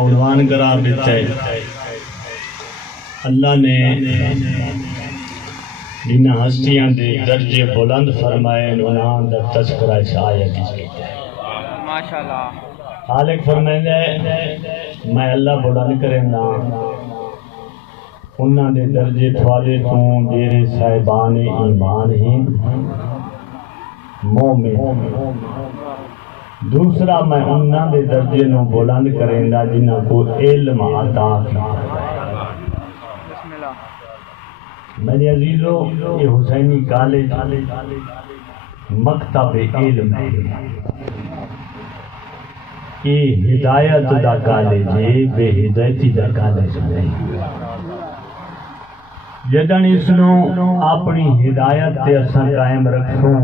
عنوان قرار دیتا ہے۔ اللہ نے جن ہستیاں دے درجے بلند فرمائے انہوں دا تذکرہ اس آیت کیتا ہے۔ ماشاءاللہ خالق فرمائے میں اللہ بلند کرنا انہاں دے درجے تھوڑے تو میرے صاحبان ایمان ہی مومن۔ دوسرا میں انہاں دے درجے نو بلند کرنا جنہاں کو علم عطا کیا۔ میرے عزیزو یہ حسینی کالج مکتب علم ہے، یہ ہدایت دا کالج ہے، بے ہدایتی دا کالج نہیں۔ جدن اس نو اپنی ہدایت تے اساں قائم رکھوں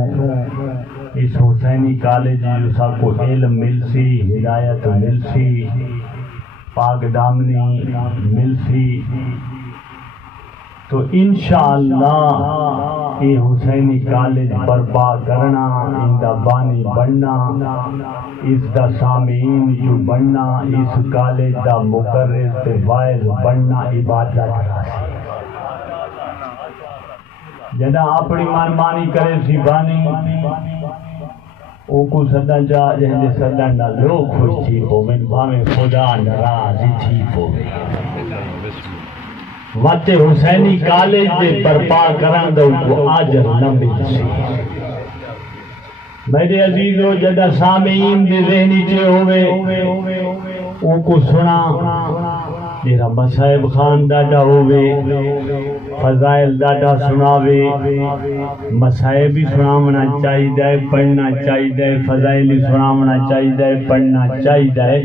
اس حسینی کالج جو سب کو علم مل سی، ہدایت مل سی، پاک دامنی مل سی، تو انشاءاللہ یہ حسینی کالج برپا کرنا، ان دا بانی بننا، اس دا سامعین جو بننا، اس کالج دا مقرر تے واعظ بننا عبادت ہے۔ جدا اپنی من مانی کرے سی بانی او کو صدا جا جہاں صدا نہ لوگ خوش تھی ہوئن بھاویں خدا ناراض تھی ہوئے۔ وقت حسینی کالج دے برپا کرن دو کو آجر نہ مل سی۔ میرے عزیزو جدا سامعین دے ذہنی چے ہوئے او کو سنا میرا مصائب خان ڈاڈا ہوئے، فضائل ڈاڈا سناوے، مصائب بھی سنامنا چاہیے، پڑھنا چاہیے، فضائل سنامنا چاہیے، پڑھنا چاہیے۔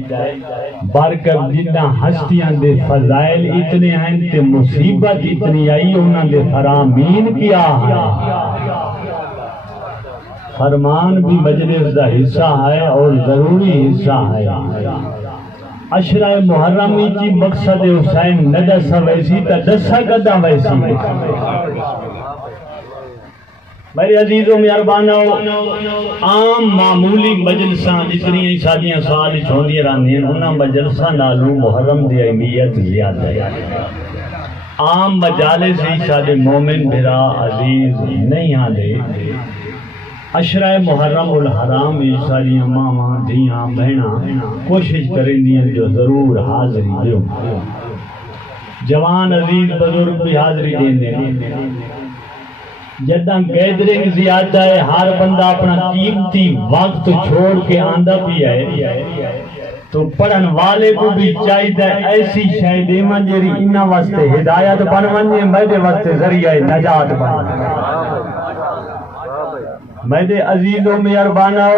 برکت جنہ ہستیاں دے فضائل اتنے ہیں تے مصیبت اتنی آئی انہوں دے فرامین کیا ہے۔ فرمان بھی مجلس دا حصہ ہے اور ضروری حصہ ہے۔ عشرہ محرمی کی مقصد حسین نہ دسا ویسی تا دسا گدا ویسی۔ میرے عزیزوں مہربانو، عام معمولی مجلساں جتنی شادیاں سال چھوندی رہندی ہیں انہاں مجلساں نالوں محرم دی اہمیت زیادہ ہے۔ عام مجالس ہی سارے مومن بھرا عزیز نہیں آندے۔ عشرہ محرم الحرام ساریاں ماں دھیاں بہناں کوشش کریں دیاں جو ضرور حاضری دیو۔ جوان عزیز بزرگ بھی حاضری دیں دیں۔ جدہ گیدرنگ زیادہ ہے، ہر بندہ اپنا قیمتی وقت چھوڑ کے آندہ بھی ہے، تو پڑھن والے کو بھی چاہیے ایسی شاید ایمان جیری انہا واسطے ہدایت بنوانی میرے واسطے ذریعہ نجات بنوانی۔ میرے عزیزوں مہربانو،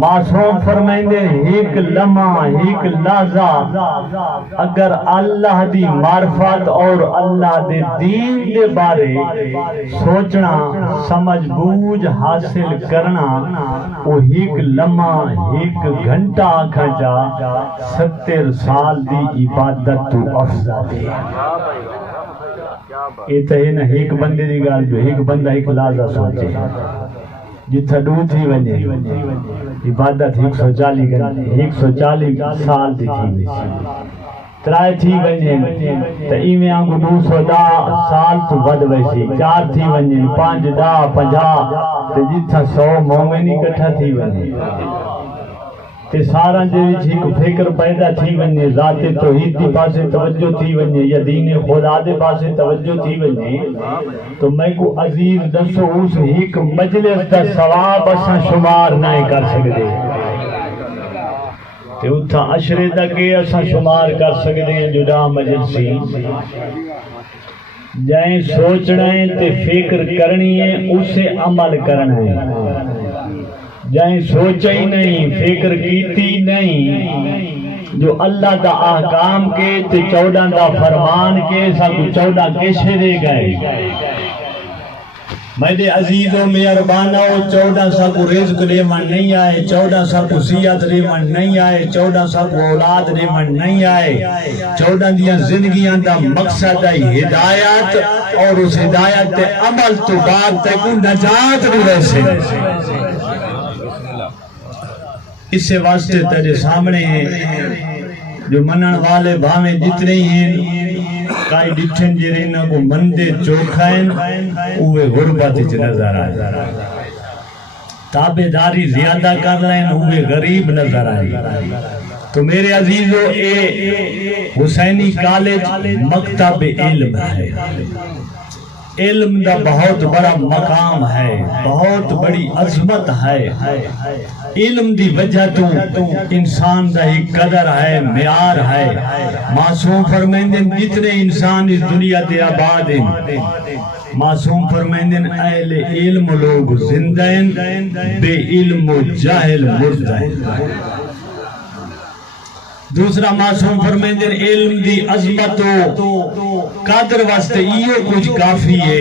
معصوم فرمائندے ایک لمحہ ایک لحظہ اگر اللہ دی معرفت اور اللہ دے دین دے بارے سوچنا سمجھ بوجھ حاصل کرنا وہ ایک لمحہ ایک گھنٹہ آکھا جا 70 سال دی عبادت تو افضل ہے۔ یہ تو ہے نا ایک بندے دی گال جو ایک بندہ ایک لحظہ سوچے جتھا دو تھی ونجے عبادت 140 سال دی تھی ترائے تھی ونجے تو ایمیں آنگو 210 سال تو بد ویسی 4 تھی ونجے 5 10 50 تو جتھا 100 مومنی کٹھا تھی ونجے تے سارا جے ایک فکر پیدا تھی ونجے ذات توحید دی پاسے توجہ تھی ونجے یا دین خدا دے پاسے توجہ تھی ونجے تو میں کو عزیز دسو اس ایک مجلس دا ثواب اساں شمار نہ کر سکتے تے اتھا عشرے دا کے اساں شمار کر سکتے ہیں جدا مجلسی جائیں سوچنا ہے تے فکر کرنی ہے اسے عمل کرنا ہے۔ جائیں سوچا ہی نہیں فکر کیتی نہیں جو اللہ دا احکام کے تے 14 دا فرمان کے سب 14 کیسے دے گئے۔ میرے عزیزوں مہربانو 14 سا کو رزق ریمن نہیں آئے، 14 سا کو صحت ریمن نہیں آئے، 14 سا کو اولاد ریمن نہیں آئے۔ 14 دیاں زندگیاں دا مقصد ہے ہدایت اور اس ہدایت تے عمل تو بعد تے کو نجات نہیں ویسے۔ اس سے واسطے تیرے سامنے جو منن والے بھاویں جتنے ہیں کائی ڈٹھن جرے نہ کو مندے چوکھائن اوے غربت چ نظر آئے تابعداری زیادہ کر لیں اوے غریب نظر آئے تو میرے عزیزو اے حسینی کالج مکتب علم ہے علم دا بہت بڑا مقام ہے بہت بڑی عظمت ہے علم دی وجہ تو انسان دا ہی قدر ہے معیار ہے معصوم فرمائندن جتنے انسان اس دنیا دے آباد ہیں معصوم فرمائندن اہل علم لوگ زندہ ہیں بے علم و جاہل مردہ ہیں دوسرا معصوم فرمائندن علم دی عظمت و قدر واسطے یہ کچھ کافی ہے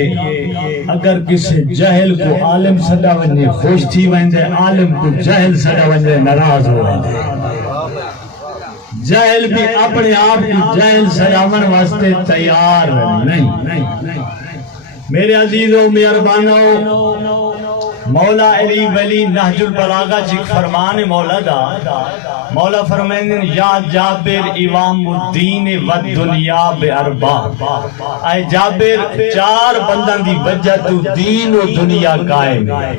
اگر کسی جہل کو عالم سدا ونجے خوش تھی ونجے عالم کو جہل سدا ونجے ناراض ہو ونجے جہل بھی اپنے آپ کو جہل سداون واسطے تیار نہیں میرے عزیزوں مہربانوں مولا علی ولی نہج البلاغہ چک فرمان مولا دا مولا فرمائندن یا جابر امام الدین و دنیا بے ارباب اے جابر چار بندان دی وجہ تو دین و دنیا قائم ہے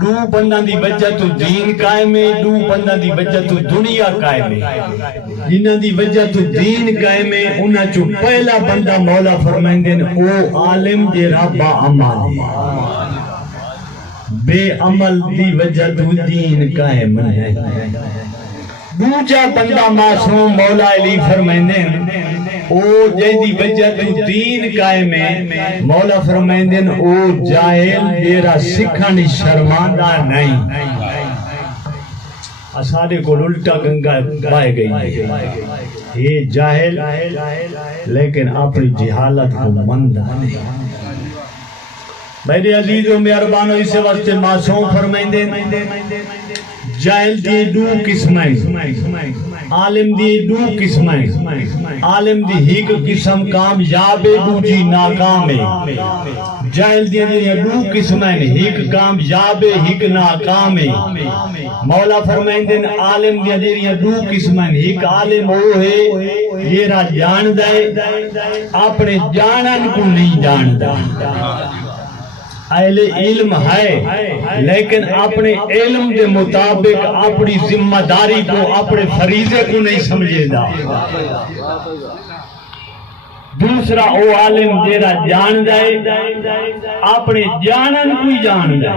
دو بندان دی وجہ تو دین قائم ہے دو بندان دی وجہ تو دنیا قائم ہے جنہاں دی وجہ تو دین قائم ہے انہاں چو پہلا بندہ مولا فرمائندن او عالم جے رابع عمال ہے بے عمل دی وجہ تو دین قائم ہے دوجا بندہ معصوم مولا علی فرمائندن او جیدی وجہ تو دین قائم ہے مولا فرمائندن او جاہل دیرا سکھانی شرماندہ نہیں اسادے کو الٹا گنگا بائے گئی ہے یہ جاہل لیکن اپنی جہالت کو مندہ نہیں میرے عزیزوں مہربانوں اسے واسطے معصوم فرمائندن جاہل دی دو قسمیں عالم دی دو قسمیں عالم دی ایک قسم کامیاب دوجی ناکام ہے جاہل دی دو قسمیں ایک کامیاب ایک ناکام ہے مولا فرمائندن عالم دی دو قسمیں ایک عالم وہ ہے یہ را جان دے اپنے جانن کو نہیں جان دے اہل علم ہے لیکن اپنے علم دے مطابق اپنی ذمہ داری کو اپنے فریضے کو نہیں سمجھے دا دوسرا او عالم جیرا جان دے اپنے جانن کو جان دے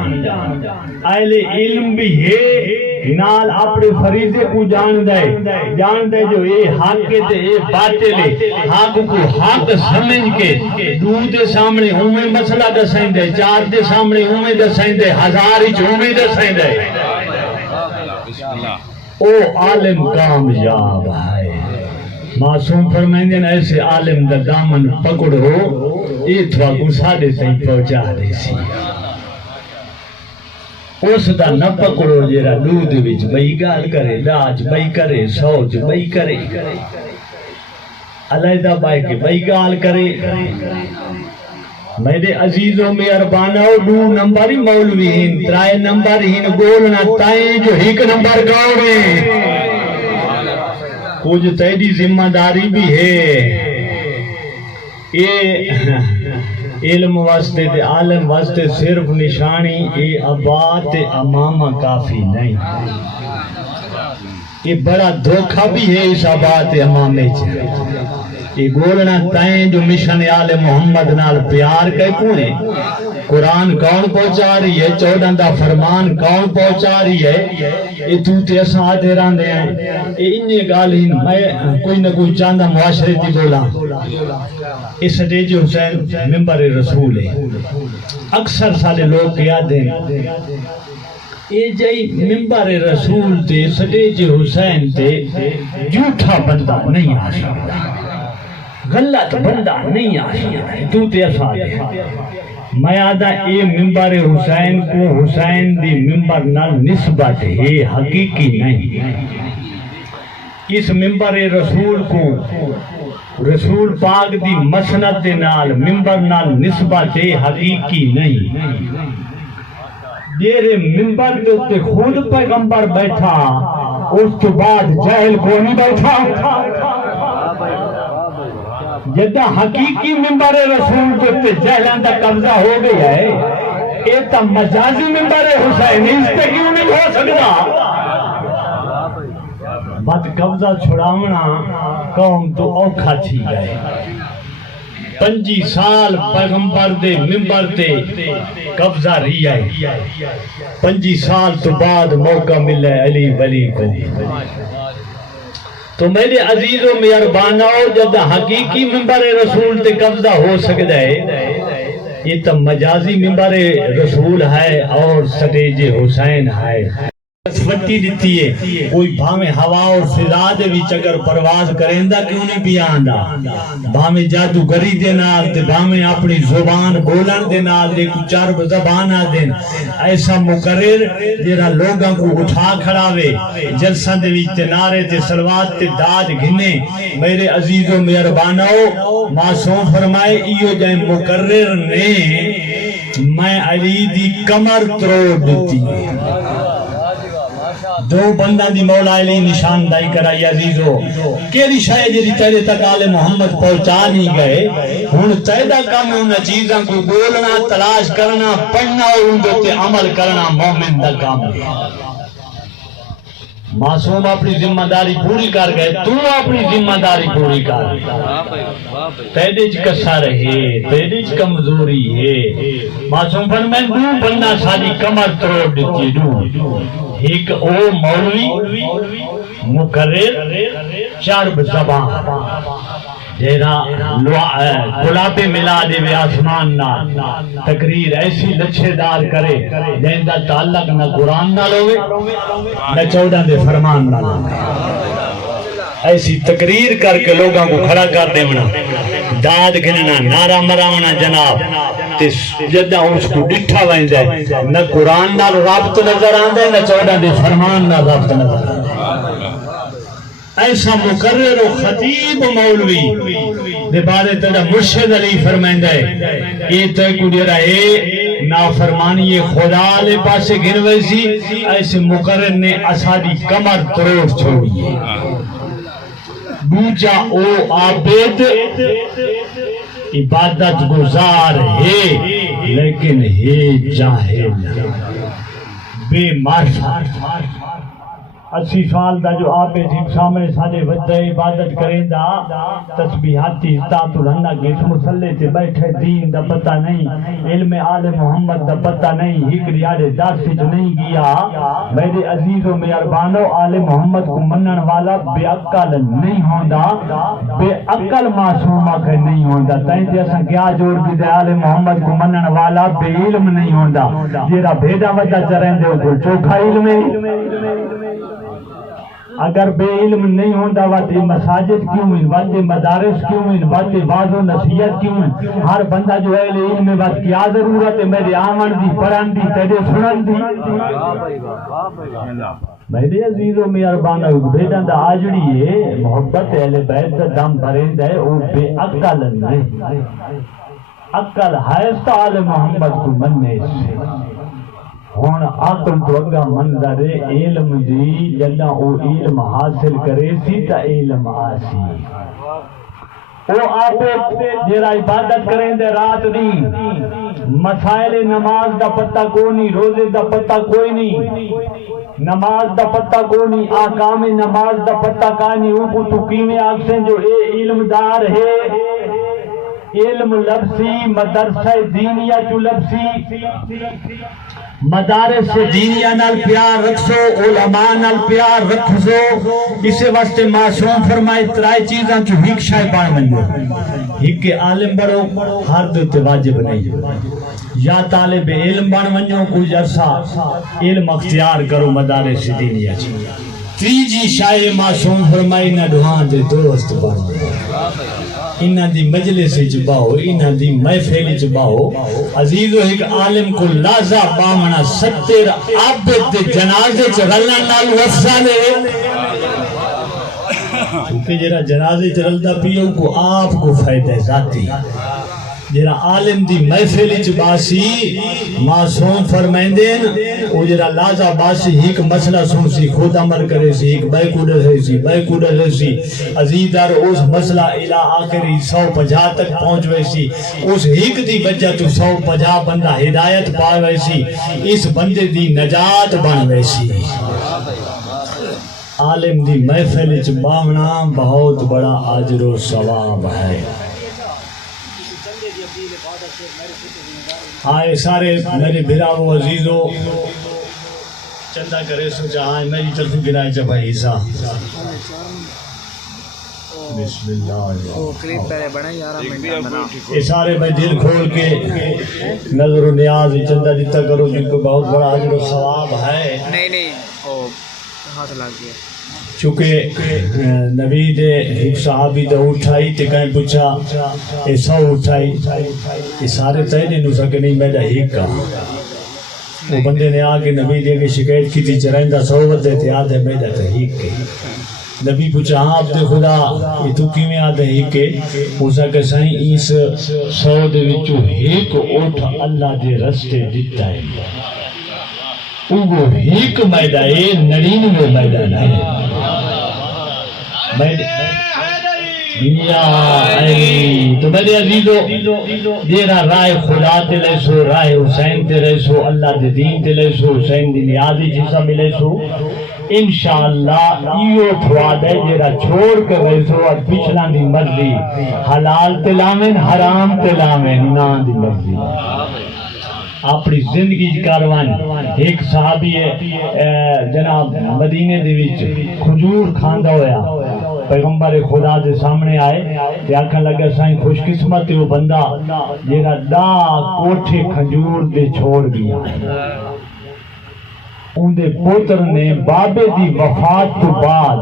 اہل علم بھی ہے نال اپنے فریضے کو جان دے جو اے حق کے تے اے باطل ہے حق کو حق سمجھ کے دو دے سامنے ہومیں مسئلہ دسائیں دے چار دے سامنے ہومیں دسائیں دے ہزار ہی ہومیں دسائیں دے او عالم کامیاب ہے معصوم فرمائندن ایسے عالم دا دامن پکڑو اے تھوا کو ساڑے سہی پہنچا دے سی اس دا نہ پکڑو جیرا دودھ وچ بئی گال کرے لاج بئی کرے سوچ بئی کرے علیحدہ بائی کے بئی گال کرے میرے عزیزوں میں اربانہ دو نمبر مولوی ہیں ترائے نمبر ہین گولنا تائیں جو ایک نمبر گاؤں کچھ تیری ذمہ داری بھی ہے علم واسطے تے عالم واسطے صرف نشانی اے ابا تے امامہ کافی نہیں یہ بڑا دھوکہ بھی ہے اس ابا تے امامے چاہے یہ گولنا تائیں جو مشن آل محمد نال پیار کہے کونے قرآن کون پہنچا رہی ہے 14 دا فرمان کون پہنچا رہی ہے یہ تو تے اساں آدھے رہن دے ہیں یہ انہیں گالین میں کوئی نہ کوئی چاندہ معاشرے دی بولا اس سٹیج حسین ممبر رسول ہے اکثر سالے لوگ کیا دیں یہ جائی ممبر رسول تے سٹیج حسین تے جھوٹا بندہ نہیں آ سکتا غلط بندہ نہیں آ سکتا تو تے اساں دے میں آدھا اے ممبر حسین کو حسین دی ممبر نال نسبت ہے حقیقی نہیں اس ممبر رسول کو رسول پاک دی مسند دے نال ممبر نال نسبت ہے حقیقی نہیں جیرے ممبر دے خود پیغمبر بیٹھا اس کے بعد جہل کو نہیں بیٹھا جدہ حقیقی ممبر رسول کے جہلان دا قبضہ ہو گیا ہے یہ تا مجازی ممبر حسین اس پہ کیوں نہیں ہو سکتا بات قبضہ چھڑاونا قوم تو اوکھا تھی گئے 25 سال پیغمبر دے ممبر تے قبضہ رہی ہے 25 سال تو بعد موقع ملے علی ولی کو تو میرے عزیزوں میں اربانوں جب حقیقی ممبر رسول تے قبضہ ہو سکتا ہے یہ تو مجازی ممبر رسول ہے اور سٹیج حسین ہے وٹی دیتی ہے کوئی بھامے ہوا اور فضا دے وچ اگر پرواز کریندا کیوں نہیں پیا آندا بھامے جادوگری دے نال تے بھامے اپنی زبان بولن دے نال دے کو چار زبان آ دین ایسا مقرر جڑا لوگاں کو اٹھا کھڑاوے جلسہ دے وچ تے نعرے تے صلوات تے داد گھنے میرے عزیزو مہربانو معصوم فرمائے ایو جائے مقرر نے میں علی دی کمر توڑ دیتی دو بندہ دی مولا علی نشاندہی کرائی عزیزو کیری شاید جی تیرے تک آل محمد پہنچا نہیں گئے ہن تیدہ کم ان چیزاں کو بولنا تلاش کرنا پڑھنا اور ان دوتے عمل کرنا مومن دا کام ہے معصوم اپنی ذمہ داری پوری کر گئے تو اپنی ذمہ داری پوری کر تیدے چ کسا رہے تیدے چ کمزوری ہے معصوم فرمائیں دو بندہ ساری کمر توڑ دیتی دو ایک او مولوی مقرر چرب زبان جیرا گلابے ملا دے وے آسمان نہ تقریر ایسی لچھے دار کرے جیندہ تعلق نہ قرآن نہ لوے نہ 14 دے فرمان نہ لوے ایسی تقریر کر کے لوگاں کو کھڑا کر دے منا داد گھننا نعرہ مراونا جناب جدہ اس کو ڈٹھا وائن جائے نہ قرآن نہ رابط نظر آن دے نہ 14 دے فرمان نہ رابط نظر آن دے ایسا مقرر و خطیب مولوی دے بارے تجھا مرشد علی فرمائن دے یہ تو ایک دیرہ اے نافرمانی خدا لے پاسے گھنوے سی ایسے مقرر نے اسادی کمر تروڑ چھوڑی ہے دوجا او عابد عبادت گزار ہے لیکن ہے جاہل بے معرفت 80 سال دا جو آپ ایک سامنے سارے وجہ عبادت کریں دا تسبیحاتی اطاعت الہنہ کے اس مسلح سے بیٹھے دین دا پتہ نہیں علم آل محمد دا پتہ نہیں ایک ریاض درس جو نہیں گیا میرے عزیزوں میں اربانوں آل محمد کو منن والا بے عقل نہیں ہوندا بے عقل معصومہ کہ نہیں ہوندا تائیں جیسا کیا جوڑ بھی دے آل محمد کو منن والا بے علم نہیں ہوندا جیرا بھیدا وجہ چرین دے کو چوکھا علم اگر بے علم نہیں ہوندہ واتے مساجد کیوں ہیں واتے مدارس کیوں ہیں واتے واض و نصیحت کیوں ہیں ہر بندہ جو اہل علم میں بات کیا ضرورت ہے میرے آمن دی پڑھن دی تیرے سنن دی میرے عزیزوں میں اربانہ بیٹن دا آجڑی ہے محبت اہل بیت دا دم بریند ہے او بے عقل نہیں عقل حیث آل محمد کو مننے سے ہون عقل تو اگا منظر علم دی جنہ او علم حاصل کرے سی تا علم آسی او آپ جیرا عبادت کریں دے رات دی مسائل نماز دا پتہ کوئی نہیں روزے دا پتہ کوئی نہیں نماز دا پتہ کوئی نہیں آقام نماز دا پتہ کانی او کو تقیمیں آکسیں جو اے علم دار ہے علم لفظی مدرسہ دینیہ جو لفظی مدارس دینیہ نال پیار رکھو علماء نال پیار رکھو اسے واسطے معصوم فرمائے ترائی چیزاں جو ہیک شاہ پان بنو ہیک کے عالم بڑھو ہر دوتے واجب نہیں یا طالب علم بن ونجو کچھ عرصہ علم اختیار کرو مدارس دینیہ تیجی شاہ معصوم فرمائے نہ ڈھوان دے دوست بن انہ دی مجلس چباؤ انہ دی محفل چباؤ عزیزو ایک عالم کو لازہ بامنا ستر عابد دے جنازے چ رلنا نال وفزا لے کیونکہ جرا جنازے چ رلدا پیو کو آپ کو فائدہ ذاتی جرا عالم دی محفل وچ باسی معصوم فرمائندین او جرا لازا باسی ایک مسئلہ سن سی خود عمل کرے سی ایک بے کو ڈرے سی عزیزدار اس مسئلہ الہ آخری 150 تک پہنچوے سی اس ایک دی وجہ تو 150 بندہ ہدایت پاوے سی اس بندے دی نجات بنوے سی عالم دی محفل وچ باونا بہت بڑا اجر و ثواب ہے آئے سارے میرے بھراو عزیزو چندہ کرے سو جہاں میری طرف گرائے جب عیسیٰ بسم اللہ یہ سارے میں دل کھول کے نظر و نیاز چندہ دیتا کرو جن کو بہت بڑا عجر و ثواب ہے نہیں ہاتھ لگ گیا چونکہ نبی دے ایک صحابی دے اٹھائی تے کہیں پوچھا اے سو اٹھائی یہ سارے تے نہیں نو سکے نہیں میرا ہیک کا وہ بندے نے آگے نبی دے کے شکایت کی تھی چرائندہ صحبت دیتے آدھے میرا تے ہیک کے نبی پوچھا ہاں عبد خدا یہ تو کی میں آدھے ہیک کے موسیٰ کہ سائیں اس سو دے وچو ہیک اٹھ اللہ دے رستے دیتا ہے وہ ہیک میدہ ہے 99 میدہ نہیں تو میرے عزیزو دیرا رائے خدا تے لے سو رائے حسین تے لے سو اللہ دے دین تے لے سو حسین دی نیازی جیسا ملے سو انشاءاللہ ایو تھواد ہے جیرا چھوڑ کے رہے سو اور پچھلا دی مرضی حلال تلامن حرام تلامن نان دی مرضی اپنی زندگی کاروان ایک صحابی جناب مدینے دے وچ کھجور کھاندا ہویا پیغمبر خدا دے سامنے آئے تے آکھن لگا سائیں خوش قسمت وہ بندہ جیڑا دا کوٹھے کھجور دے چھوڑ گیا اندے پوتر نے بابے دی وفات تو بعد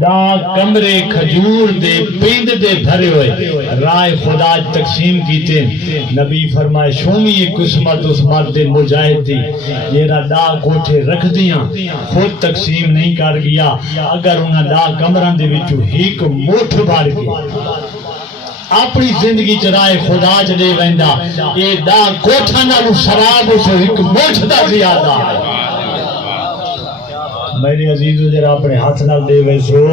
دا کمرے کھجور دے پیند دے بھرے ہوئے رائے خدا تقسیم کیتے نبی فرمائے شومی یہ قسمت اس مرد مجاہد تھی یہ دا کوٹھے رکھ دیاں خود تقسیم نہیں کر گیا اگر انہاں دا کمران دے وچو ایک موٹھ بھار گیا اپنی زندگی چرائے خدا جلے ویندا یہ دا کوٹھا نالو شراب اسو ایک موٹھ دا زیادہ ہے میرے عزیزو جرا اپنے ہاتھ نال دے ویسو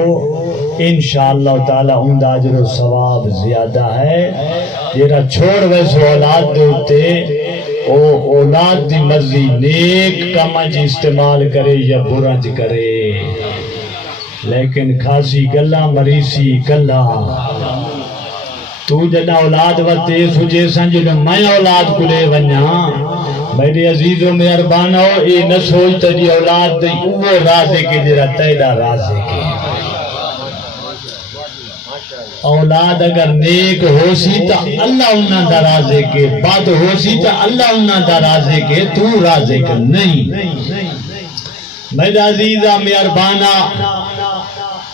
انشاءاللہ تعالی ان دا اجر و ثواب زیادہ ہے جرا چھوڑ ویسو اولاد دے ہوتے او اولاد دی مرضی نیک کامج استعمال کرے یا برج کرے لیکن کھاسی گلہ مریسی گلہ تو جنہ اولاد وقتے سجے سنجل میں اولاد کو لے ونیا میرے عزیزوں میں اربان ہو اے نہ سوچتا جی اولاد دی وہ رازے کے جرا تیدہ رازے کے اولاد اگر نیک ہو سی تا اللہ انہاں دا رازے کے بات ہو سی تا اللہ انہاں دا رازے کے تو رازے کے نہیں میرے عزیزہ میں اربانہ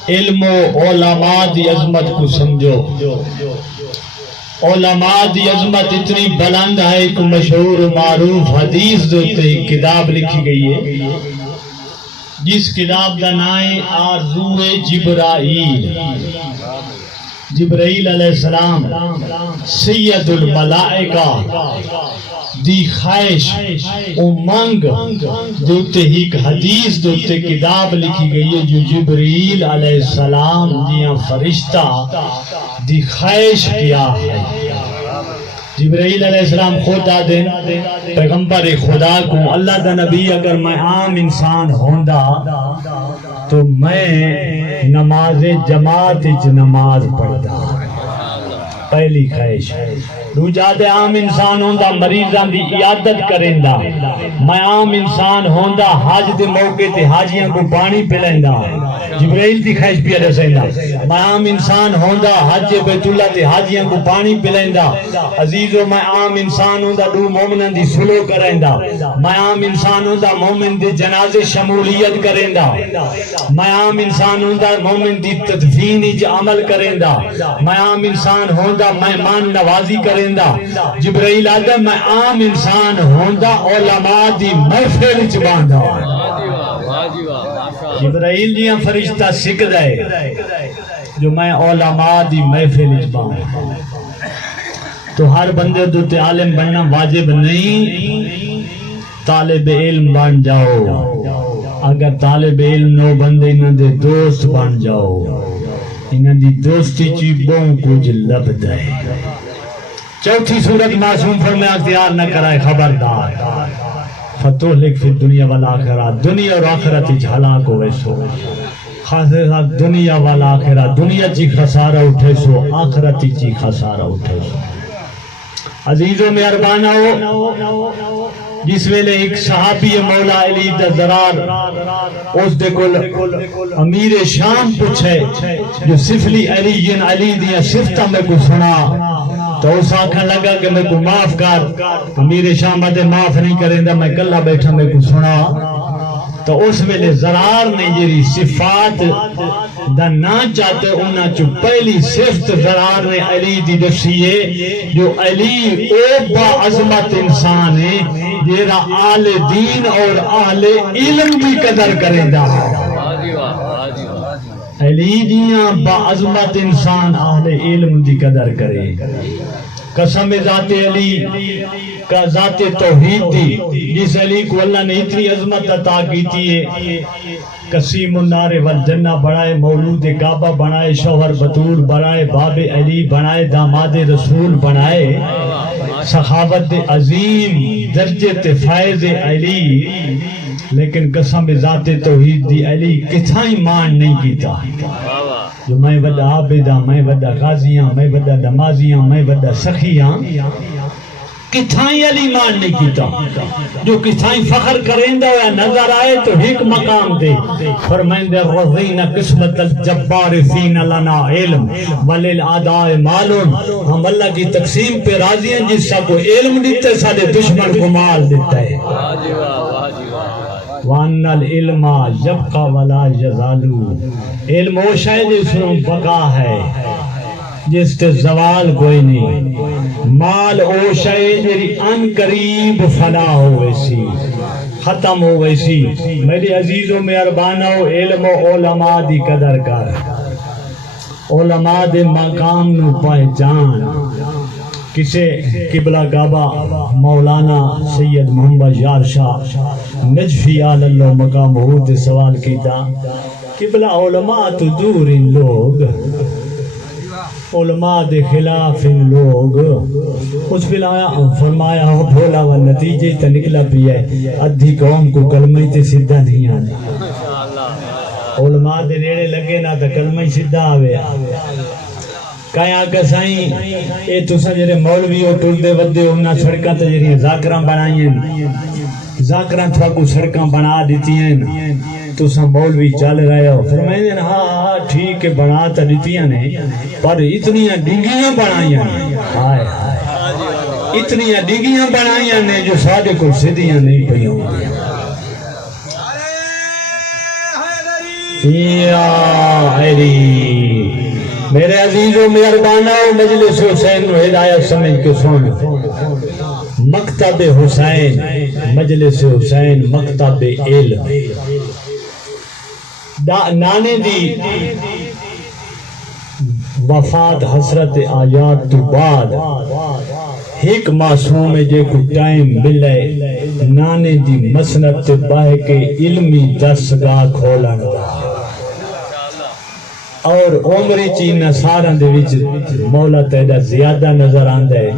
علم و علماء دی عظمت کو سمجھو علماء دی عظمت اتنی بلند ہے ایک مشہور و معروف حدیث دوتے ایک کتاب لکھی گئی ہے جس کتاب دا نائیں آرزو جبرائیل جبرائیل علیہ السلام سید الملائکہ دی خواہش امنگ دوتے ایک حدیث دوتے کتاب لکھی گئی ہے جو جبرائیل علیہ السلام دیاں فرشتہ دی خواہش کیا ہے جبرائیل علیہ السلام خود آدھیں پیغمبر خدا کو اللہ دا نبی اگر میں عام انسان ہوندہ تو میں نماز جماعت نماز پڑھتا پہلی خواہش دو جادے عام انسان ہوندہ مریضاں دی عیادت کرندہ میں عام انسان ہوندہ حاج دے موقع تے حاجیاں کو پانی پلندہ جبرائیل دی خواہش پیا رسیندہ میں عام انسان ہوندہ حج بیت اللہ تے حاجیاں کو پانی پلندہ عزیزو میں عام انسان ہوندہ دو مومنان دی سلو کرندہ میں عام انسان ہوندہ مومن دی جنازے شمولیت کرندہ میں عام انسان ہوندہ مومن دی تدفین اج عمل کرندہ میں عام انسان ہوندہ مہمان نوازی کرندہ جبرائیل آدھا میں عام انسان ہوندہ علماء دی محفل چباندہ جبرائیل دیاں فرشتہ سکھ ہے جو میں علماء دی محفل چباندہ تو ہر بندے تے عالم بننا واجب نہیں، طالب علم بن جاؤ، اگر طالب علم نو بندے انہاں دے دوست بن جاؤ، انہاں دی دوستی چی بہوں کچھ لبد ہے۔ چوتھی صورت معصوم فرمایا اختیار نہ کرائے خبردار، فتح لکھ فی دنیا والآخرہ، دنیا اور آخرت ہی ہلاک ہوئے سو، خاص دنیا والآخرہ، دنیا چی خسارہ اٹھے سو، آخرت چی خسارہ اٹھے سو۔ عزیزوں میں اربانہ ہو، جس ویلے ایک صحابی مولا علی دا ضرار اس دے کل امیر شام پوچھے جو صفلی علی دیا صفتہ میں کو سنا، تو اس آنکھا لگا کہ میں کو معاف کر، امیر شام مدے معاف نہیں کریں دا، میں کلہ بیٹھا میں کو سنا۔ تو اس ویلے ضرار نے جیری صفات دا نا چاہتے انہاں چو پہلی صفت ضرار نے علی دی دسیے، جو علی او با عظمت انسان ہے جیرا آل دین اور آل علم بھی قدر کریں دا۔ علی دیاں با عظمت انسان آل علم دی قدر کرے۔ قسم ذات علی کا ذات توحید دی، جس علی کو اللہ نے اتنی عظمت عطا کی تھی، قسیم النار والجنہ بنائے، مولود کعبہ بنائے، شوہر بطول بنائے، باب علی بنائے، داماد رسول بنائے، سخاوت عظیم درجت فائز علی، لیکن قسم ذات توحید دی علی کتھائیں مان نہیں کیتا، جو میں وڈا عابدہ، میں وڈا غازیاں، میں وڈا نمازیاں، میں وڈا سخیاں، کتھائیں علی مان نہیں کیتا، جو کتھائیں فخر کریں دا یا نظر آئے تو ایک مقام دے، فرمائیں دے رضین قسمت الجبار فین لنا علم وللعداء مالون، ہم اللہ کی تقسیم پہ راضی ہیں جس سا کو علم دیتے سارے دشمن کو مال دیتا ہے۔ وَأَنَّ الْعِلْمَ يَبْقَى وَلَا يَزَالُ، علم وہ شاید اس میں بقا ہے جس تے زوال کوئی نہیں، مال او شاید جری ان قریب فنا ہوئے سی، ختم ہوئے سی۔ میرے عزیزوں میں اربانہ ہو، علم و علماء دی قدر کر، علماء دے مقام نو پہچان۔ کسے قبلہ کعبہ مولانا سید محمد یار شاہ نجفی آل اللہ مقام حود سوال کیتا، قبلہ علماء تو دور ان لوگ، علماء دے خلاف ان لوگ، اس فرمایا ہو بھولا و نتیجے تا نکلا بھی ہے، ادھی قوم کو کلمہ تے سدھا نہیں آنے، علماء دے نیڑے لگے نا تا کلمہ سدھا آوے، کہیں آگا سائیں اے تو سجرے مولوی اور ٹردے ودے انہاں سڑکاں تجریہ ذاکران بنائی ہیں، ذاکران تھوا کو سڑکاں بنا دیتی ہیں، تو سا مولوی چل رہے ہو، فرمائیں دیں ہاں ٹھیک ہے بنا تا دیتی ہیں، پر اتنیاں ڈنگیاں بنائی ہیں، اتنیاں ڈنگیاں بنائی ہیں جو ساڑھے کو سدھیاں نہیں پہی ہوں یا حیری۔ میرے عزیزوں میں اربانہ مجلس حسین نو ہدایت سمجھ کے سن، مکتب حسین مجلس حسین مکتب علم، نانے دی وفات حسرت آیات تو بعد ایک معصوم جے کو ٹائم ملے نانے دی مسند تے باہ کے علمی دستگاہ کھولن دا، اور عمری چی نصارن دے وچ مولا تیدہ زیادہ نظر آندے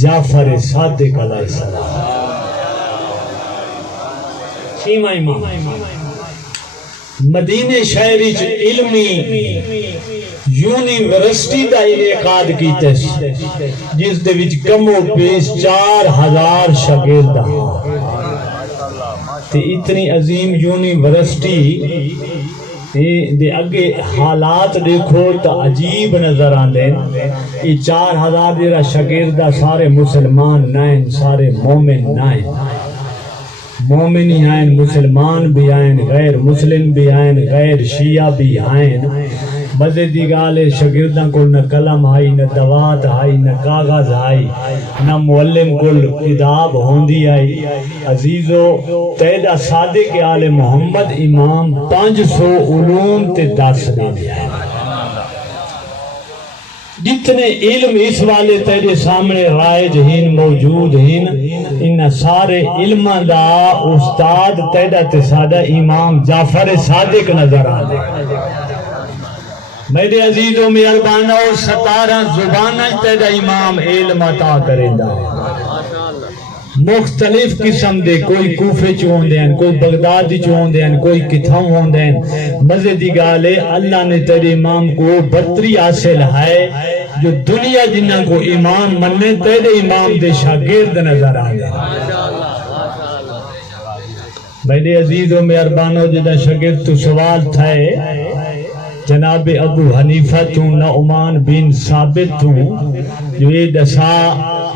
جعفر صادق علیہ السلام، شیمہ امام مدینہ شہری چ علمی یونیورسٹی دا انعقاد کیتے جس دے وچ کم و بیش 4000 شاگرد تے اتنی عظیم یونیورسٹی دے اگے حالات دیکھو تا عجیب نظر آندے، یہ 4000 دیرہ شاگردہ سارے مسلمان نائن، سارے مومن نائن، مومن ہی آئین، مسلمان بھی آئین، غیر مسلم بھی آئین، غیر شیعہ بھی آئین۔ مزے دی گالے شاگرداں کو نہ قلم آئی، نہ دوات آئی، نہ کاغذ آئی، نہ معلم کو کتاب ہوندی آئی۔ عزیزو تیدہ صادق آل محمد امام 500 علوم تے 10 دے دیا ہے، جتنے علم اس والے تیرے سامنے رائج ہیں موجود ہیں ان سارے علم دا استاد تیرا تے سادہ امام جعفر صادق نظر آدھے میرے عزیزوں میں اربانہ 17 زبانہ تیرا امام علم عطا کرے دا مختلف قسم دے کوئی کوفے چون دیں کوئی بغدادی چون دیں کوئی کتھاں ہون دیں مزے دی گالے اللہ نے تیرے امام کو برتری حاصل ہے جو دنیا جنہ کو امام مننے تیرے امام دے شاگرد نظر آگے میرے عزیزوں میں اربانوں جنہ شاگرد تو سوال تھا جناب ابو حنیفہ تو نعمان بن ثابت تو جو یہ دسا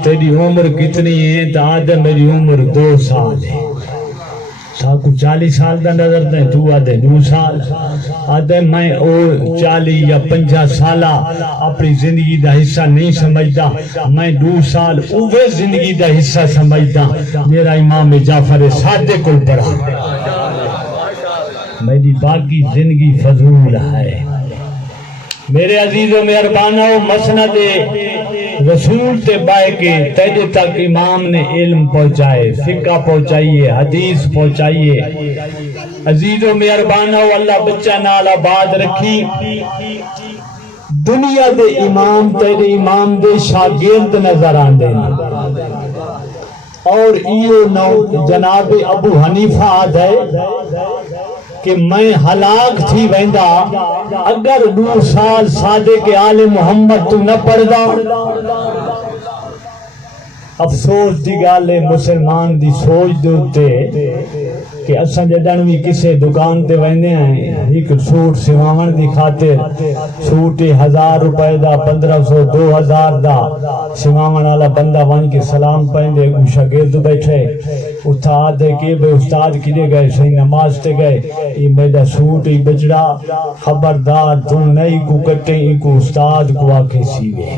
تیری عمر کتنی ہے تو آدھے میری عمر 2 سال ہے ساکو 40 سال دا نظر دیں تو آدھے 9 سال آدھے میں 40 یا 50 سالہ اپنی زندگی دا حصہ نہیں سمجھتا میں 2 سال اوہ زندگی دا حصہ سمجھتا میرا امام جعفر صادق کو پڑھا میری باقی زندگی فضول ہے میرے عزیزوں میں اربانہ مسند رسول تے بائے کے تیرے تک امام نے علم پہنچائے فقہ پہنچائیے حدیث پہنچائیے عزیزوں میں اربانہ اللہ بچہ نال آباد رکھی دنیا دے امام تیرے امام دے شاگرد نظر آندے اور ایو نو جناب ابو حنیفہ آدھے کہ میں ہلاک تھی ویندا اگر 2 سال صادق آل محمد تو نہ پڑھدا افسوس دی گالے مسلمان دی سوچ دوتے کہ اساں جدن بھی کسے دکان تے ویندے ہیں ایک سوٹ سواون دی خاطر سوٹ 1000 روپے دا 1500 2000 دا سواون والا بندہ وان کے سلام پہندے شاگرد بیٹھے اتھا دے کہ بے استاد کدے گئے صحیح نماز تے گئے یہ میرا سوٹ ہی بچڑا خبردار تو نہیں کو کٹے کو استاد کو آکے سیوے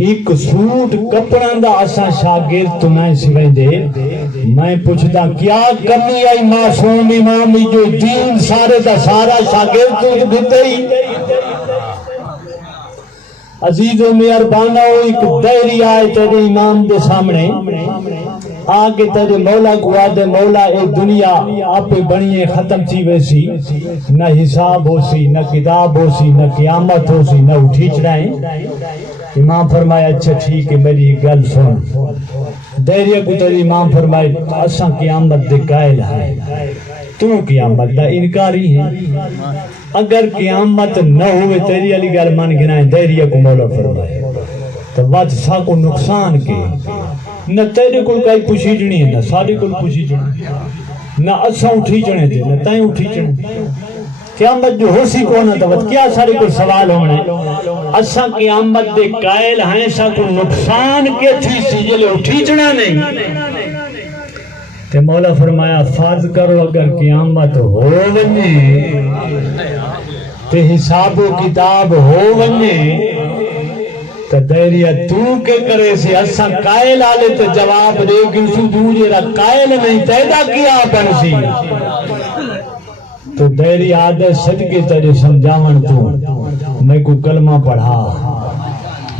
ایک سوٹ کپڑاں دا اساں شاگرد تو نہیں سویں دے میں پوچھتا کیا کمی آئی معصوم امامی جو دین سارے دا سارا شاگرد تو دیتے ہی عزیزوں میں اربانہ ایک دائری آئے تیرے امام دے سامنے آگے تیرے مولا کو آدھے مولا ایک دنیا آپ پہ بنیے ختم تھی ویسی نہ حساب ہو سی نہ کتاب ہو سی نہ قیامت ہو سی نہ اٹھی چڑھائیں امام فرمایا اچھا ٹھیک ہے میری گل سن دائریہ کو تیرے امام فرمائے اساں قیامت دے قائل ہیں تو قیامت دا انکاری ہے اگر قیامت نہ ہوئے تیری علی گل مان گنائیں دائریہ کو مولا فرمائے تو وقت سا کو نقصان کے نہ تیرے کو کئی پوچھی جنی ہے نہ سارے کو پوچھی جنی نہ اساں اٹھی جنے دے نہ تائیں اٹھی جنے قیامت جو ہو سی کو نہ دوت کیا سارے کو سوال ہونے اساں قیامت دے قائل ہیں سا کو نقصان کے تھی سی جلے اٹھی جنا نہیں تے مولا فرمایا فرض کرو اگر قیامت ہو ونجے تے حساب و کتاب ہو ونجے تو دائریہ تو کے کرے سے اساں قائل آلے تو جواب دے کیوں دوجے را قائل نہیں تیدا کیا بن سی تو دائری آدھے صدقے تیرے سمجھاون تو میں کو کلمہ پڑھا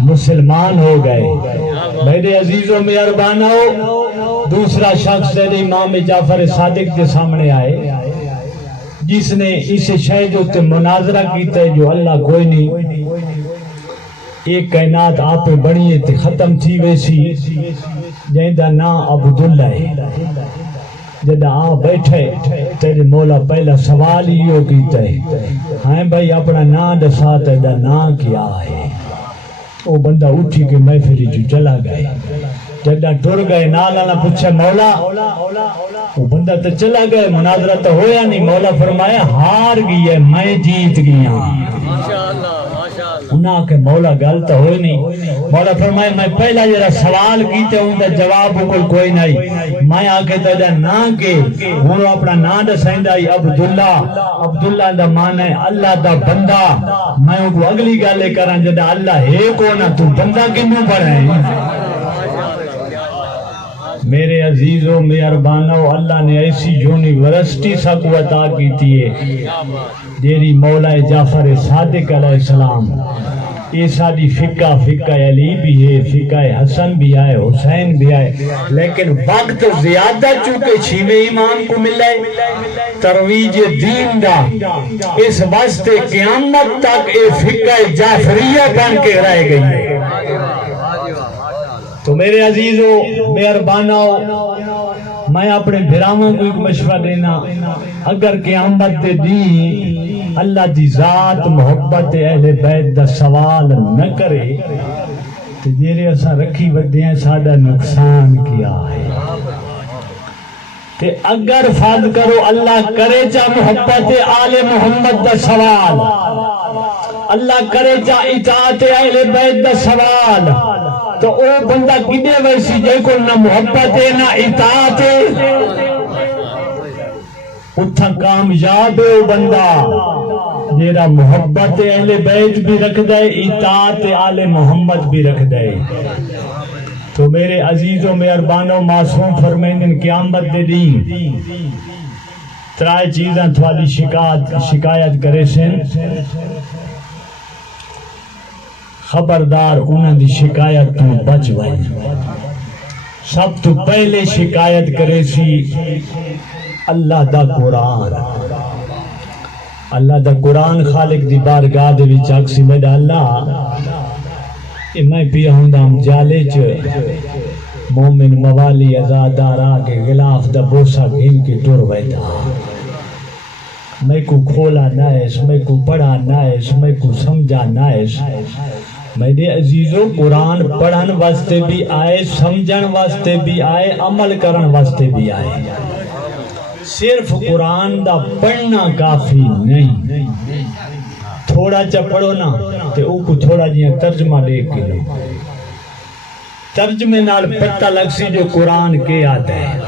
مسلمان ہو گئے میرے عزیزوں میں اربانہ دوسرا شخص تیرے امام جعفر صادق کے سامنے آئے جس نے اس شہد تے مناظرہ کیتا ہے جو اللہ کوئی نہیں ایک کائنات آپ پہ بڑی تھی ختم تھی ویسی جہاں نا عبداللہ ہے جدہ آ بیٹھے تیرے مولا پہلا سوال ہی ہو کیتا ہے ہاں بھائی اپنا نا دسا تیرا نا کیا ہے وہ بندہ اٹھی کے محفلی جو چلا گئے جدہ ٹر گئے نالا پوچھے مولا وہ بندہ تو چلا گئے مناظرہ تو ہویا نہیں مولا فرمایا ہار گئی ہے میں جیت گیا انہاں کے مولا گلتا ہوئی نہیں مولا فرمائے میں پہلا جرا سوال کیتے ہوں دا جواب کوئی نہیں میں آکے تیرا نا کے انہوں اپنا نا دا سیندائی عبداللہ دا مانا ہے اللہ دا بندہ میں ان کو اگلی گالے کران جدا اللہ ہے کو نا تو بندہ کنوں پڑھے میرے عزیزوں مہربانوں، اللہ نے ایسی یونیورسٹی سب کو عطا کی ہے جیری مولا جعفر صادق علیہ السلام، یہ ساری فقہ علی بھی ہے، فقہ حسن بھی ہے، حسین بھی ہے، لیکن وقت زیادہ چونکہ چھویں امام کو ملا ہے ترویج دین دا، اس واسطے قیامت تک یہ فقہ جعفریہ بن کے رہ گئی ہے۔ تو میرے عزیزوں مہربانوں، میں اپنے بھراواں کو ایک مشورہ دینا، اگر قیامت دے دین اللہ دی ذات محبت اہل بیت دا سوال نہ کرے تو جیرے اساں رکھی ودے ہیں سادہ نقصان کیا ہے، تے اگر فرض کرو اللہ کرے چا محبت آل محمد دا سوال، اللہ کرے چا اطاعت اہل بیت دا سوال، تو او بندہ کدے ویسی جے کو نہ محبت ہے نہ اطاعت ہے، اتھا کامیاب ہے او بندہ جیرا محبت اہل بیت بھی رکھ دے، اطاعت آل محمد بھی رکھ دے۔ تو میرے عزیزوں مہربانوں، معصوم فرمائندن قیامت دے دین ترائے چیزاں تھوالی شکایت کرے سن، خبردار انہاں دی شکایت تو بچ وائے۔ سب تو پہلے شکایت کرے سی اللہ دا قرآن، اللہ دا قرآن خالق دی بارگاہ دے وچ اکسی میں اللہ میں پیا ہوں ہم جالے چ مومن موالی ازادارا کے غلاف دا بوسا گھن کے ٹر ویدا، میں کو کھولا نائس، میں کو پڑھا نائس، میں کو سمجھا نائس۔ میرے عزیزوں قرآن پڑھن واسطے بھی آئے، سمجھن واسطے بھی آئے، عمل کرن واسطے بھی آئے۔ صرف قرآن دا پڑھنا کافی نہیں، تھوڑا چا پڑھو نا تے او کو تھوڑا جیاں ترجمہ لے کے لو، ترجمے نال پتہ لگ سی جو قرآن کے آتا ہے۔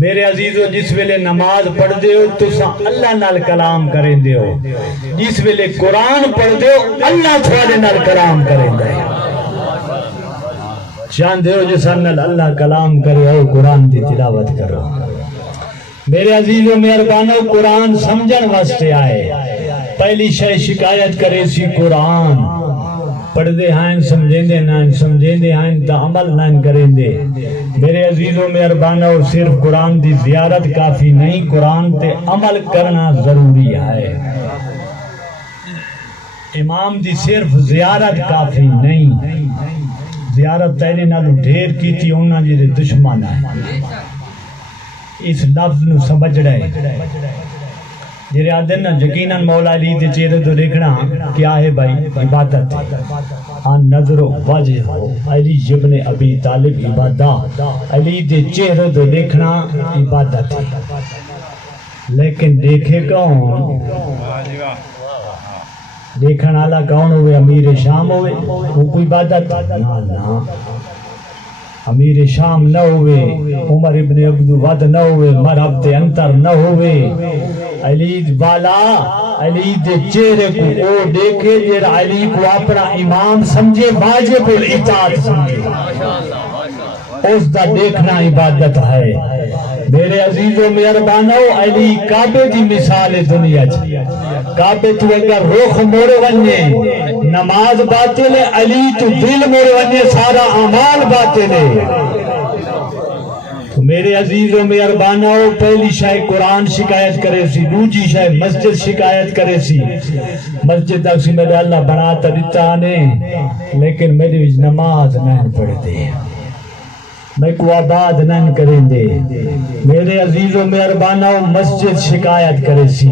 میرے عزیزو جس ویلے نماز پڑھ دے ہو تو اللہ نال کلام کریں دے ہو، جس ویلے قرآن پڑھ دے ہو اللہ تھوڑے نال کلام کریں دے ہو، چاند دے ہو جس نال اللہ کلام کرے ہو قرآن دی تلاوت کرو۔ میرے عزیزو مہربانو، قرآن سمجھن واسطے آئے، پہلی شے شکایت کرے سی قرآن پڑھ دے ہائن سمجھیں دے نائن سمجھیں دے ہائن تا عمل نائن کریں دے۔ میرے عزیزو مہربانو، صرف قرآن دی زیارت کافی نہیں، قرآن تے عمل کرنا ضروری ہے۔ امام دی صرف زیارت کافی نہیں، زیارت تیرے نالو ڈھیر کی تھی ہونا جیدے دشمن ہے، اس لفظ نو سمجھ رہے جیرے آدھن نا یقیناً مولا علی دے چہرے تو دیکھنا کیا ہے بھائی؟ عبادت ہے، آن نظر و وجہ ہو علی ابن ابی طالب عبادت، علی دے چہرے تو دیکھنا عبادت ہے، لیکن دیکھے کون؟ دیکھن آلہ کون ہوئے؟ امیر شام ہوئے، وہ کوئی عبادت نہ، امیر شام نہ ہوئے، عمر ابن عبدالود نہ ہوئے، مرحب دے انتر نہ ہوئے، علی بالا علی دے چہرے کو او دیکھے جیر علی کو اپنا امام سمجھے، واجب الاطاعت سمجھے، اس دا دیکھنا عبادت ہے۔ میرے عزیزو مہربانو، علی کعبے دی مثال دنیا چی، کعبے تو اگر رخ موڑ وننے نماز باطل ہے، علی تو دل موڑ وننے سارا اعمال باطل ہے۔ تو میرے عزیزو مہربانو، پہلی شاہ قرآن شکایت کرے سی، دوجی شاہ مسجد شکایت کرے سی، مسجد تک سی میرے اللہ بناتا دیتا آنے، لیکن میرے وچ نماز نہیں پڑھتے، میں کو آباد نہیں کریں دے۔ میرے عزیزو مہربانو، مسجد شکایت کرے سی،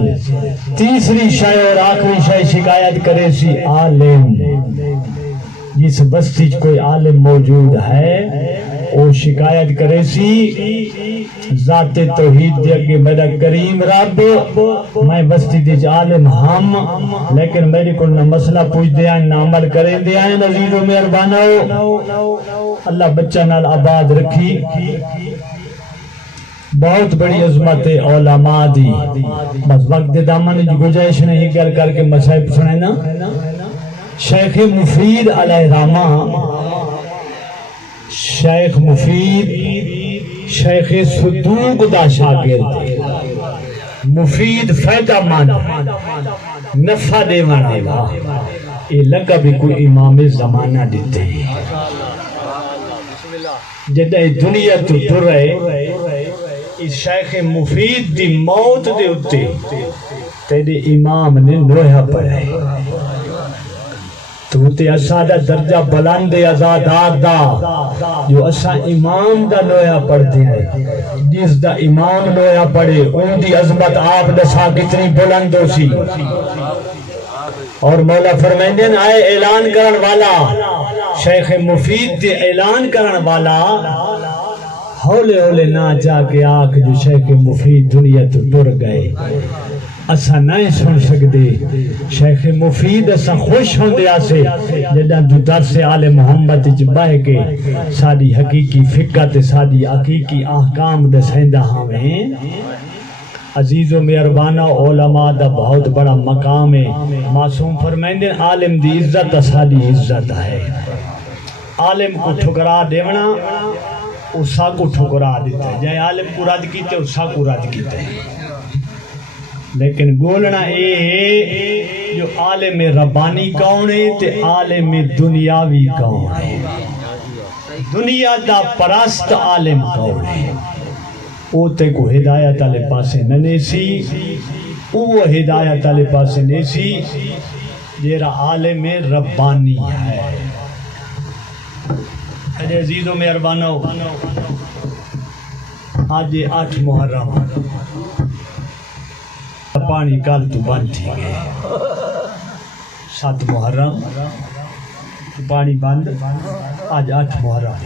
تیسری شاہ اور آخری شاہ شکایت کرے سی عالم، جس بستی کوئی عالم موجود ہے وہ شکایت کرے سی ذات توحید دے کہ میرا کریم رب میں بستی دے عالم ہم، لیکن میرے کو نہ مسئلہ پوچھ دیا نہ عمل کریں دیا ہے۔ عزیزو مہربانو، اللہ بچہ نال آباد رکھی، بہت بڑی عظمت علماء دی، بس وقت دامن گنجائش نہیں گل کر کے مسائب سنے نا۔ شیخ مفید علیہ رحمہ، شیخ مفید شیخ صدوق دا شاگرد مفید فائدہ مند نفع دے والا یہ لگا بھی کوئی امام زمانہ دیتے ہیں جدہ دنیا تو ٹر رہے اس شیخ مفید دی موت دے اتے تیرے امام نے لوہا پڑھے تو تے اسا دا درجہ بلند ازادار دا جو اسا امام دا لوہا پڑھتے ہیں جس دا امام لوہا پڑھے ان دی عظمت آپ دسا کتنی بلند ہو سی اور مولا فرمائندے آئے اعلان کرن والا شیخ مفید دے اعلان کرن والا ہولے ہولے نہ جا کے آکھ جو شیخ مفید دنیا تو ٹر گئے اسا نہیں سن سکتے شیخ مفید اسا خوش ہوں دیا سے جدہ جو درس آل محمد جباہ کے ساری حقیقی فقہ ساری حقیقی احکام دے سیندہ ہمیں عزیز و مہربانہ علماء دا بہت بڑا مقام ہے معصوم فرمائندے عالم دی عزت ساری عزت ہے عالم کو ٹھکرا دیونا اسا کو ٹھکرا دیتا ہے جائے عالم کو رد کیتے اسا کو رد کیتے ہیں لیکن گولنا اے ہے جو عالم ربانی کون ہے تے عالم دنیاوی کون ہے دنیا دا پرست عالم کون ہے او تے کو ہدایت آلے پاسے ننے سی او ہدایت آلے پاسے نے سی جیرا عالم ربانی ہے اے عزیز و مہربانو آج 8 محرم پانی کل تو بند تھی گئے 7 محرم پانی بند آج 8 محرم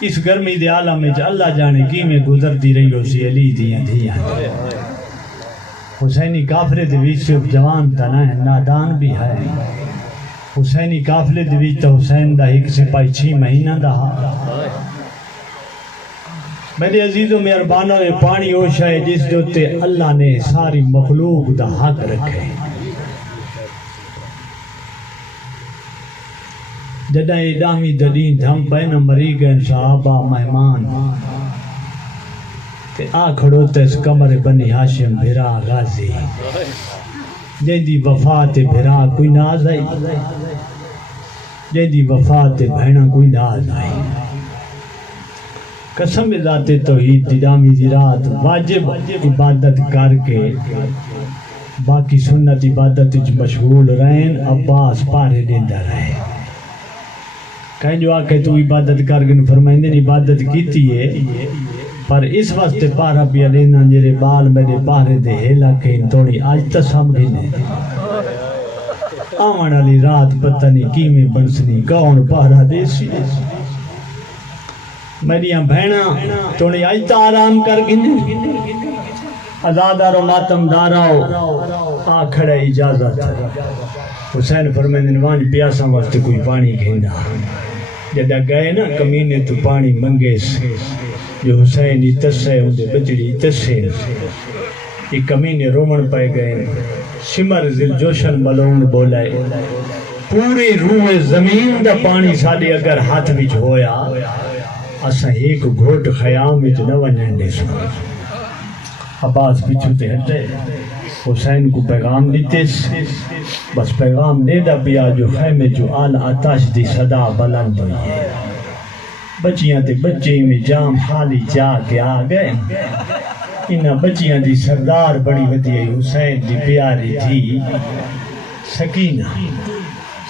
اس گرمی دے عالم میں اللہ جانے کی میں گزر دی رہی ہو سی علی دیاں دیاں حسینی کافرے دے بیچ صرف جوان تنا ہے نادان بھی ہے حسینی کافلے دے بیچ تا حسین دا ایک سپاہی 6 مہینہ دا میرے عزیز و مہربانوں میں پانی ہوشا ہے جس دوتے اللہ نے ساری مخلوق دا حق رکھے جدہ ایڈامی ددین دھم پہنا مری گئے صحابہ مہمان تے کھڑوتے اس کمر بنی ہاشم بھرا غازی جیدی وفات بھرا کوئی ناز آئی جیدی وفات بھینا کوئی ناز آئی قسم ذات توحید دیدامی دی رات واجب عبادت کر کے باقی سنت عبادت مشغول رہن عباس پارے دیندہ رہے کہیں جو آکے تو عبادت کر کے فرمائندے نے عبادت کیتی ہے پر اس وقت پارا پیا لینا جرے بال میرے پارے دے ہیلا کے توڑی آج تا سامنے آمان علی رات پتہ نہیں کی میں بنسنی کون پارا دے سی میریاں بہنا توڑی آج تا آرام کر گنے ازادار و ماتم داراؤ کھڑے اجازت حسین فرمائندے نوانج پیاسا وقت کوئی پانی گھندا جدہ گئے نا کمینے تو پانی منگے سے جو حسین ہی تسے ہوندے بچڑی تسے یہ کمینے رومن پائے گئے شمر زل جوشن ملون بولائے پوری روح زمین دا پانی ساڑے اگر ہاتھ بچ ہویا اسا ایک گھوٹ خیام بچ نہ ونجن دے سو عباس پچھو تے ہٹے حسین کو پیغام دیتے بس پیغام دے دا پیا جو خیمے جو آل آتاش دی صدا بلند ہوئی ہے بچیاں تے بچے میں جام خالی جا کے آ گئے انہاں بچیاں دی سردار بڑی ودی حسین دی پیاری تھی سکینہ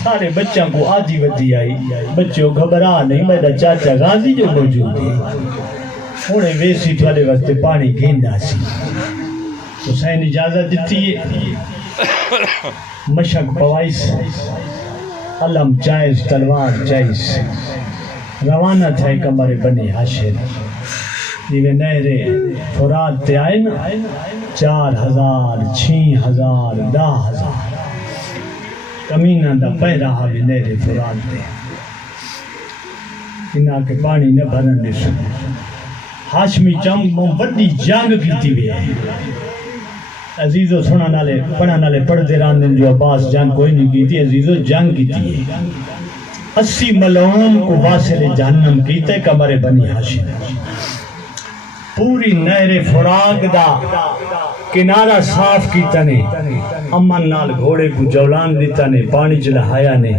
سارے بچوں کو آدھی ودی آئی بچوں گھبرا نہیں میرا چاچا غازی جو موجود ہے انہیں ویسی تھوڑے وقت پانی گھندا سی حسین اجازت دیتی ہے مشک پوائس علم جائز تلوار جائز روانہ تھے کمر بنی ہاشم دیوے نہرے فرات تے آئے نا 4,000 6,000 10,000 کمینہ دا پہ رہا بھی نہرے فرات تے انہاں کے پانی نہ بھرن دے سو ہاشمی جنگ وڈی جنگ کیتی ہوئی ہے عزیزو سنا نالے پڑھا نالے پڑھ دے راندن جو عباس جنگ کوئی نہیں کی تھی عزیزو جنگ کی تھی 80 ملعون کو واصل جہنم کیتے کمر بنی ہاشم پوری نہر فراق دا کنارہ صاف کیتا نے امن نال گھوڑے کو جولان دیتا نے پانی چلایا نے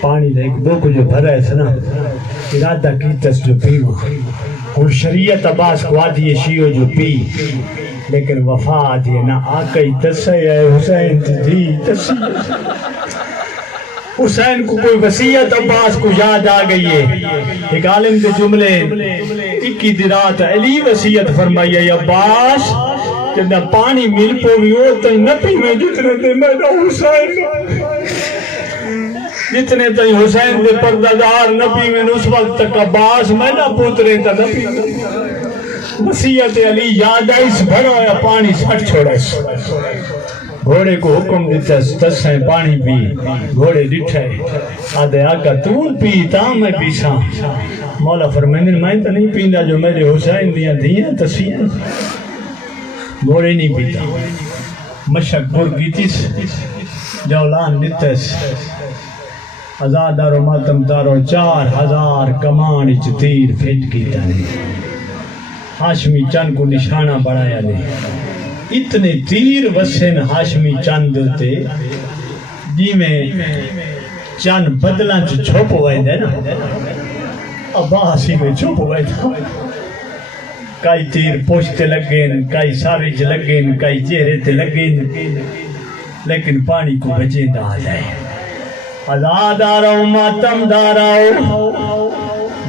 پانی دے دو کو جو بھرا ہے سنا ارادہ کیتا جو پیوا اور شریعت عباس کو آدھی شیعو جو پی لیکن وفا آدھی نہ آقای تسی ہے حسین تھی تسی حسین کو کوئی وصیت عباس کو یاد آ گئی ہے ایک عالم کے جملے 21 رات علی وصیت فرمائی ہے عباس کہ نہ پانی مل پوی ہو تو نبی میں جتنے دے میرا حسین جتنے تھی حسین دے پردادار نبی میں اس وقت تک عباس میں نہ پوترے تا نبی وصیت علی یاد ہے اس بھرا ہے پانی سٹ چھوڑا اس گھوڑے کو حکم دیتا تسیں پانی پی گھوڑے ڈٹھے آدھے آقا تو پی تاں میں پیساں مولا فرمائن میں تو نہیں پیندا جو میرے حسین دیاں دیاں تسیاں گھوڑے نہیں پیتا مشک بر گیتیس جولان نتس ازادار و ماتم دارو 4000 کمان تیر پھٹ کیتا نے ہاشمی چند کو نشانہ بڑھایا نے اتنے تیر وسن ہاشمی چند ہوتے جی میں چند بدلاں چھوپ ہوئے دے نا عباسی میں چھوپ ہوئے تھا کئی تیر پوشتے لگین کئی ساویج لگین کئی چہرے تے لگین لیکن پانی کو بچے دا جائے آزاد آراؤ ماتم داراؤ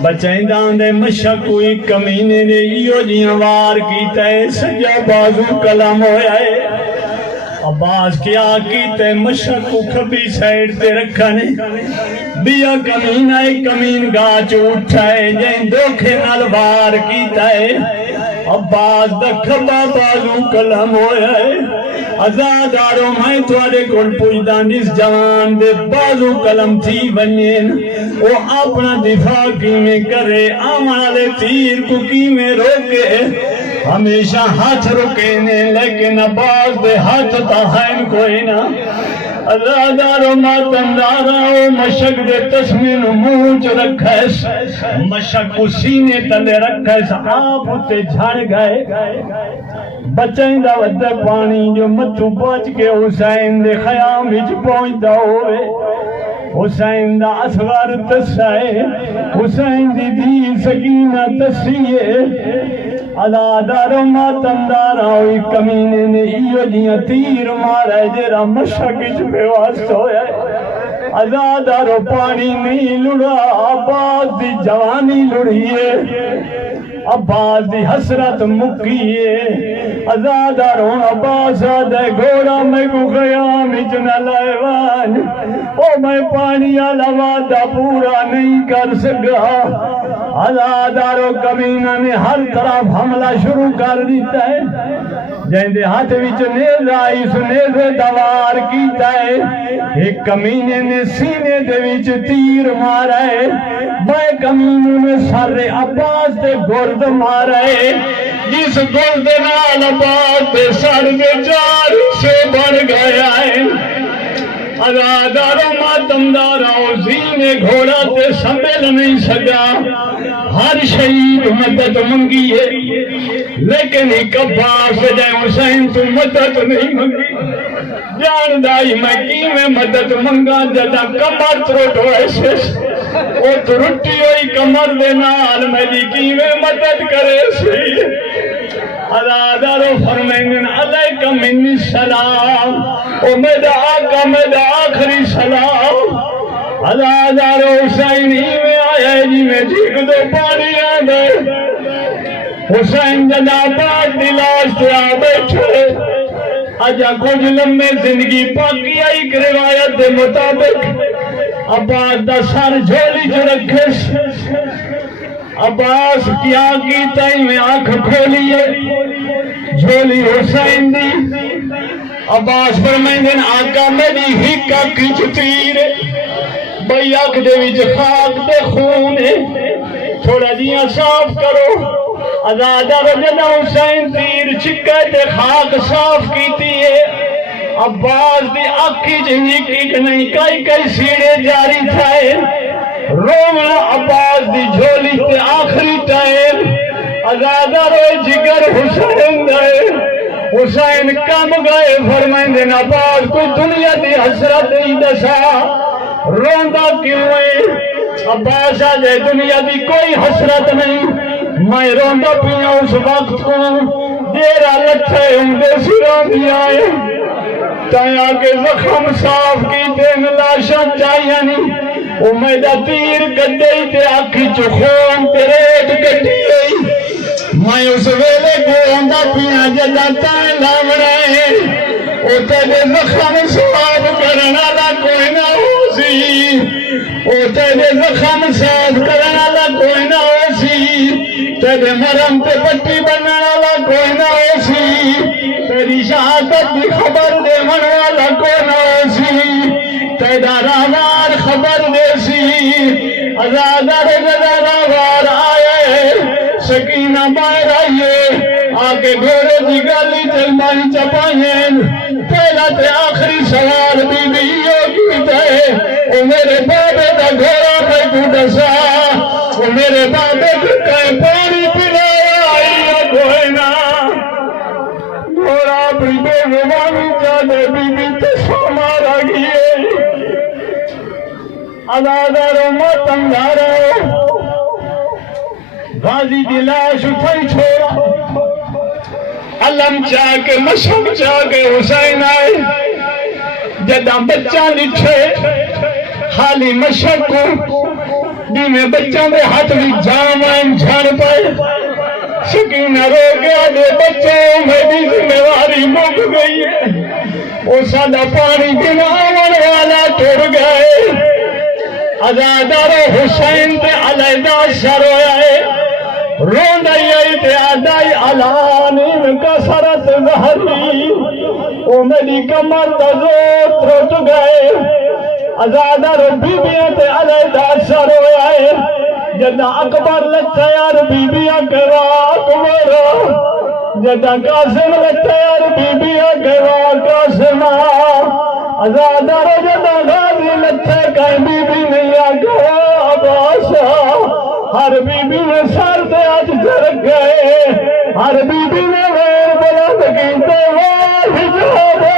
بچائیں دے مشک کوئی کمینے نے ایو جیاں وار کیتا ہے سجا بازو کلام ہویا ہے عباس کیا کیتا ہے مشک کو کھبی سائیڈ تے رکھا نے بیا کمین آئے کمین گاچ اٹھا ہے جائیں دوکھے نال وار کیتا ہے عباس دا کھبا بازو کلام ہویا ہے ازادارو میں توڑے کل پوچھدان اس جوان دے بازو کلم تھی بنین وہ اپنا دفاع کی میں کرے آمالے تیر کو کی میں روکے ہمیشہ ہاتھ رکینے لیکن عباس دے ہاتھ تاہین کوئی نہ ازادارو ماتم داراؤ مشک دے تسمین موچ رکھائس مشک کو سینے تلے رکھائس آپ تے جھڑ گئے بچائیں دا ودہ پانی جو متو بچ کے حسین دے خیام وچ پہنچدا ہوئے حسین دا اصغر تسائے حسین دی دی سکینہ تسیے ازادارو ماتم داراؤ کمینے نے ایو جیاں تیر مارا جیرا مشک اچ پہ واسط ہویا ازادارو پانی نہیں لڑا عباس دی جوانی لڑیے عباس دی حسرت مکیے ازادارو عباس آدھے گھوڑا میں کو خیام اچنا لائوان او میں پانی آلہ وعدہ پورا نہیں کر سکا ازادارو کمینہ نے ہر طرف حملہ شروع کر دیتا ہے جہاں دے ہاتھ وچ نیز آئی اس نیز دوار کیتا ہے ایک کمینے نے سینے دے وچ تیر مارا ہے بے کمینوں نے سر عباس دے گرد مارا ہے جس گرد نال عباس دے سر دے 4 سے بڑھ گیا ہے ازادارو ماتم داراؤ زینے گھوڑا تے سنبھل نہیں سکا ہر شہید مدد منگی ہے لیکن ایک عباس جائے حسین تو مدد نہیں منگی جان دائی میں کی میں مدد منگا جدا کمر تروٹو ایسے او ترٹی ہوئی کمر دے نال میری کی میں مدد کرے سی ازادارو فرمائیں علیکہ منی السلام او میرا آقا میرا آخری سلام ازادارو حسین ہی میں آیا ہے جی میں جھیک دو پانی آدھے حسین جدا بعد دلاش تے آ بیٹھے اجا کچھ لمبے زندگی پاکی آئی کہ روایت دے مطابق عباس دا سر جھولی جو رکھے عباس کیا کیتا ہی میں آنکھ کھولیے جھولی حسین دی عباس فرمائیں آقا میری ہکا کچھ تیر بھئی آنکھ دے وچ خاک دے خون ہے تھوڑا جیاں صاف کرو ازادہ رجل حسین تیر چکے تے خاک صاف کیتی ہے عباس دی اکھی جنگی کی نہیں کئی سیڑے جاری تھائے رومنا عباس دی جھولی تے آخری ٹائم ازادہ روئے جگر حسین دائے حسین کم گئے فرمائیں دن عباس کوئی دنیا دی حسرت ہی دسا روندہ کیوں ہے عباس آجائے دنیا دی کوئی حسرت نہیں میں روندہ پیا اس وقت کو دیرہ لٹھے ہوں دے سروں دی آئے تایا کے زخم صاف کی دین لاشاں چاہیے نہیں امیدہ تیر گڈئی تے آکھی چخون تے ریٹ گڈی گئی میں اس ویلے کو اندہ پیا جدہ تائیں لامڑائے او تیرے زخم صاف کرنا لا کوئی نہ ہو سی او تیرے زخم صاف کرنا لا کوئی نہ ہو سی تیرے مرم تے پٹی بننا لا کوئی نہ ہو سی تیری شہادت دی خبر دے من والا کوئی نہ ہو سی تیرا راوار خبر دے سی ازادہ رجدہ راوار آئے سکینہ باہر آئیے آگے گھوڑے دی گالی چلمائی چپائیں پہلا تے آخری سوال بی بی یہ کیتے او میرے بابے دا گھوڑا پہ تو ڈسا او میرے بابے کو کہیں پانی پلایا آئیے کوئی نہ گھوڑا اپنی بے زبانی جانے بی بی تے سامارا گئے ازادہ ماتم دارو غازی دلاش اٹھائی چھوڑا علم چاہ کے مشہب چاہ کے حسین آئے جدہ بچہ لٹھے خالی مشہب کو دی میں بچہ دے ہاتھ بھی جام آئیں جھاڑ پائے سکینہ رو گیا دے بچوں میں بھی ذمہ مک گئی ہے وہ سادہ پانی دماغن والا ٹوڑ گئے ازادار حسین تے علیدہ شروع آئے رون آئی تے آدائی علانیم کسرت ظہری او میری کمر دزوت رٹ گئے ازادار بیبیاں تے علیدہ شروع آئے جدہ اکبر لچھا یار بیبیاں کے واق مرا جدہ قاسم لچھا یار بیبیاں کے واق قاسمہ ازادار جدہ غازی لچھا کہیں بیبی نہیں آگا عباسا ہر بی بی میں سر دے آج جرگ گئے ہر بی بی میں غیر بلند کی دیوار حجابا